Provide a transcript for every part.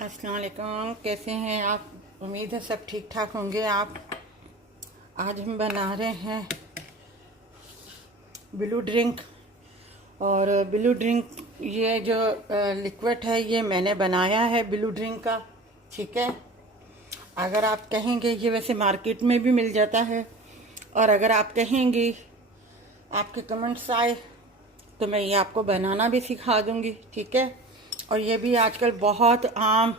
अस्सलाम वालेकुम। कैसे हैं आप? उम्मीद है सब ठीक ठाक होंगे। आप आज हम बना रहे हैं ब्लू ड्रिंक। और ब्लू ड्रिंक ये जो लिक्विड है ये मैंने बनाया है ब्लू ड्रिंक का। ठीक है, अगर आप कहेंगे ये वैसे मार्केट में भी मिल जाता है, और अगर आप कहेंगी आपके कमेंट्स आए तो मैं ये आपको बनाना भी सिखा दूंगी। ठीक है, और ये भी आजकल बहुत आम।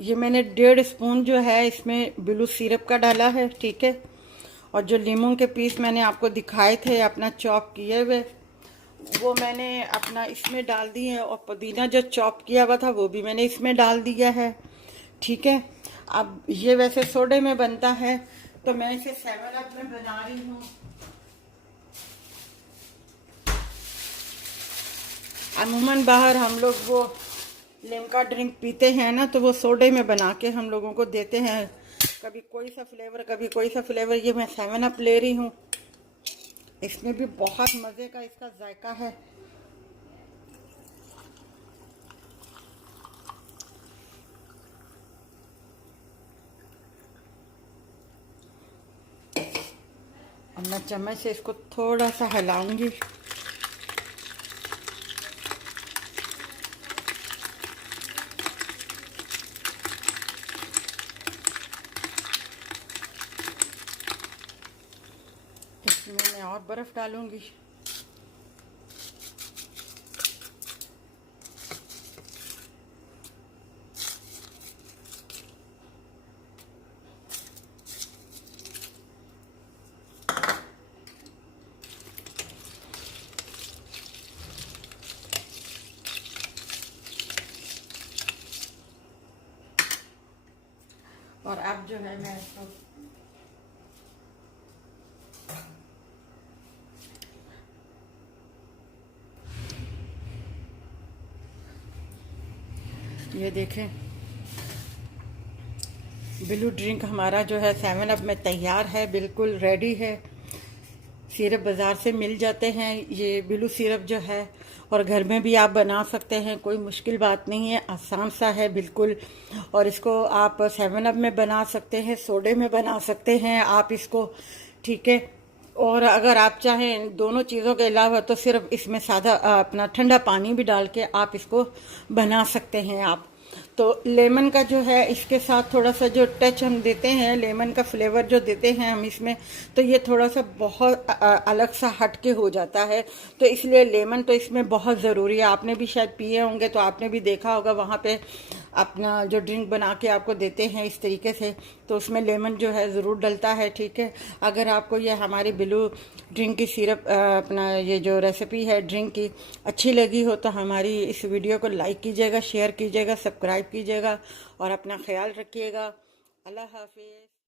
ये मैंने 1.5 स्पून जो है इसमें ब्लू सिरप का डाला है। ठीक है, और जो लीमू के पीस मैंने आपको दिखाए थे अपना चॉप किए हुए, वो मैंने अपना इसमें डाल दिए हैं। और पुदीना जो चॉप किया हुआ था वो भी मैंने इसमें डाल दिया है। ठीक है, अब ये वैसे सोडे में बनता है तो मैं इसे 7 अप में बना रही हूँ। अमूमन बाहर हम लोग वो लिम्का ड्रिंक पीते हैं ना, तो वो सोडे में बना के हम लोगों को देते हैं, कभी कोई सा फ्लेवर कभी कोई सा फ्लेवर। ये मैं 7 अप ले रही हूँ, इसमें भी बहुत मज़े का इसका जायका है। अब मैं चम्मच से इसको थोड़ा सा हिलाऊंगी। इसमें मैं और बर्फ़ डालूंगी। और अब जो है मैं इसको ये देखें, ब्लू ड्रिंक हमारा जो है 7 अप में तैयार है, बिल्कुल रेडी है। सिरप बाज़ार से मिल जाते हैं ये ब्लू सिरप जो है, और घर में भी आप बना सकते हैं, कोई मुश्किल बात नहीं है, आसान सा है बिल्कुल। और इसको आप 7 अप में बना सकते हैं, सोडे में बना सकते हैं आप इसको। ठीक है, और अगर आप चाहें दोनों चीज़ों के अलावा तो सिर्फ इसमें सादा अपना ठंडा पानी भी डाल के आप इसको बना सकते हैं आप। तो लेमन का जो है इसके साथ थोड़ा सा जो टच हम देते हैं, लेमन का फ्लेवर जो देते हैं हम इसमें, तो ये थोड़ा सा बहुत अलग सा हट के हो जाता है। तो इसलिए लेमन तो इसमें बहुत ज़रूरी है। आपने भी शायद पिए होंगे तो आपने भी देखा होगा वहाँ पे अपना जो ड्रिंक बना के आपको देते हैं इस तरीके से, तो उसमें लेमन जो है ज़रूर डलता है। ठीक है, अगर आपको ये हमारी ब्लू ड्रिंक की सिरप अपना ये जो रेसिपी है ड्रिंक की अच्छी लगी हो तो हमारी इस वीडियो को लाइक कीजिएगा, शेयर कीजिएगा, सब्सक्राइब कीजिएगा, और अपना ख्याल रखिएगा। अल्लाह हाफिज़।